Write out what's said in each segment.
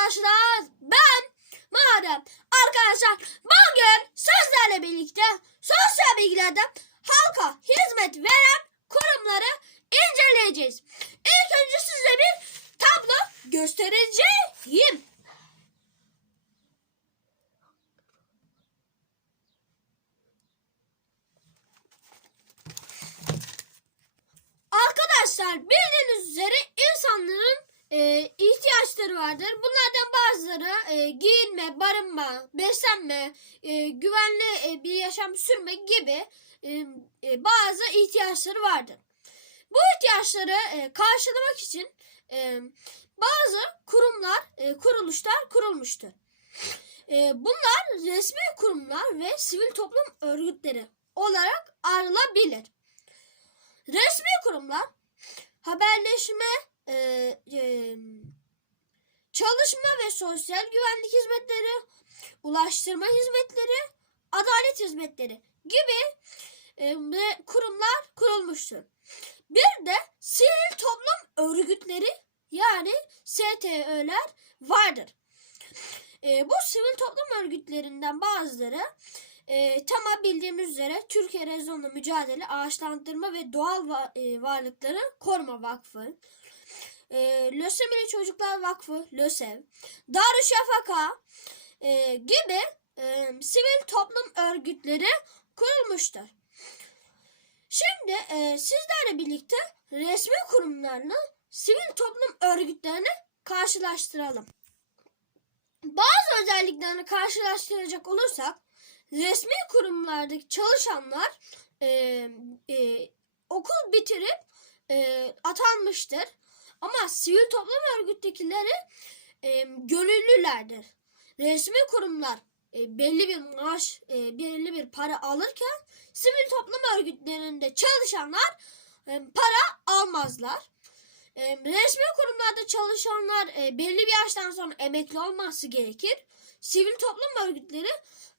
arkadaşlar. Ben Madem. Arkadaşlar bugün sizlerle birlikte sosyal bilgilerden halka hizmet veren kurumları inceleyeceğiz. İlk önce size bir tablo göstereceğim. Arkadaşlar bildiğiniz üzere insanların e, ihtiyaçları vardır. Bunlardan bazıları e, giyinme, barınma, beslenme, e, güvenli e, bir yaşam sürme gibi e, e, bazı ihtiyaçları vardır. Bu ihtiyaçları e, karşılamak için e, bazı kurumlar, e, kuruluşlar kurulmuştur. E, bunlar resmi kurumlar ve sivil toplum örgütleri olarak ayrılabilir. Resmi kurumlar haberleşme, e, e, çalışma ve sosyal güvenlik hizmetleri, ulaştırma hizmetleri, adalet hizmetleri gibi e, kurumlar kurulmuştur. Bir de sivil toplum örgütleri yani STÖ'ler vardır. E, bu sivil toplum örgütlerinden bazıları e, tamam bildiğimiz üzere Türkiye Erozyonla Mücadele Ağaçlandırma ve Doğal Va- e, Varlıkları Koruma Vakfı, e, Lösemili Çocuklar Vakfı, LÖSEV, Darüşşafaka e, gibi e, sivil toplum örgütleri kurulmuştur. Şimdi e, sizlerle birlikte resmi kurumlarla sivil toplum örgütlerini karşılaştıralım. Bazı özelliklerini karşılaştıracak olursak resmi kurumlardaki çalışanlar e, e, okul bitirip e, atanmıştır. Ama sivil toplum örgüttekileri e, gönüllülerdir. Resmi kurumlar e, belli bir maaş, e, belli bir para alırken sivil toplum örgütlerinde çalışanlar e, para almazlar. E, resmi kurumlarda çalışanlar e, belli bir yaştan sonra emekli olması gerekir. Sivil toplum örgütleri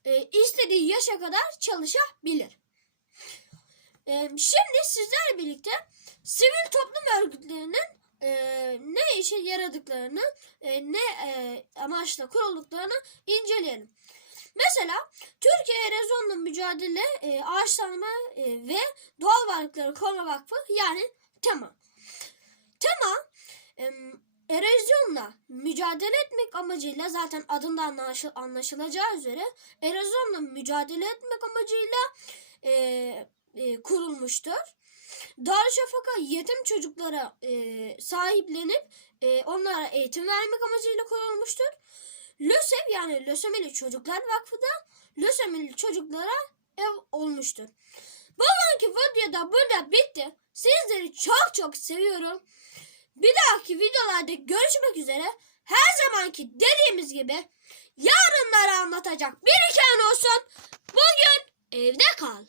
e, istediği yaşa kadar çalışabilir. E, şimdi sizlerle birlikte sivil toplum örgütlerinin e, ne işe yaradıklarını, e, ne e, amaçla kurulduklarını inceleyelim. Mesela Türkiye Erozyonla Mücadele e, Ağaçlanma e, ve Doğal Varlıkları Koruma Vakfı yani TEMA. TEMA e, erozyonla mücadele etmek amacıyla zaten adından anlaşı- anlaşılacağı üzere erozyonla mücadele etmek amacıyla e, e, kurulmuştur. Darüşşafaka yetim çocuklara e, sahiplenip e, onlara eğitim vermek amacıyla kurulmuştur. LÖSEV yani Lösemili Çocuklar Vakfı da Lösemili çocuklara ev olmuştur. Bugünkü video da burada bitti. Sizleri çok çok seviyorum. Bir dahaki videolarda görüşmek üzere. Her zamanki dediğimiz gibi yarınları anlatacak bir hikayen olsun. Bugün evde kal.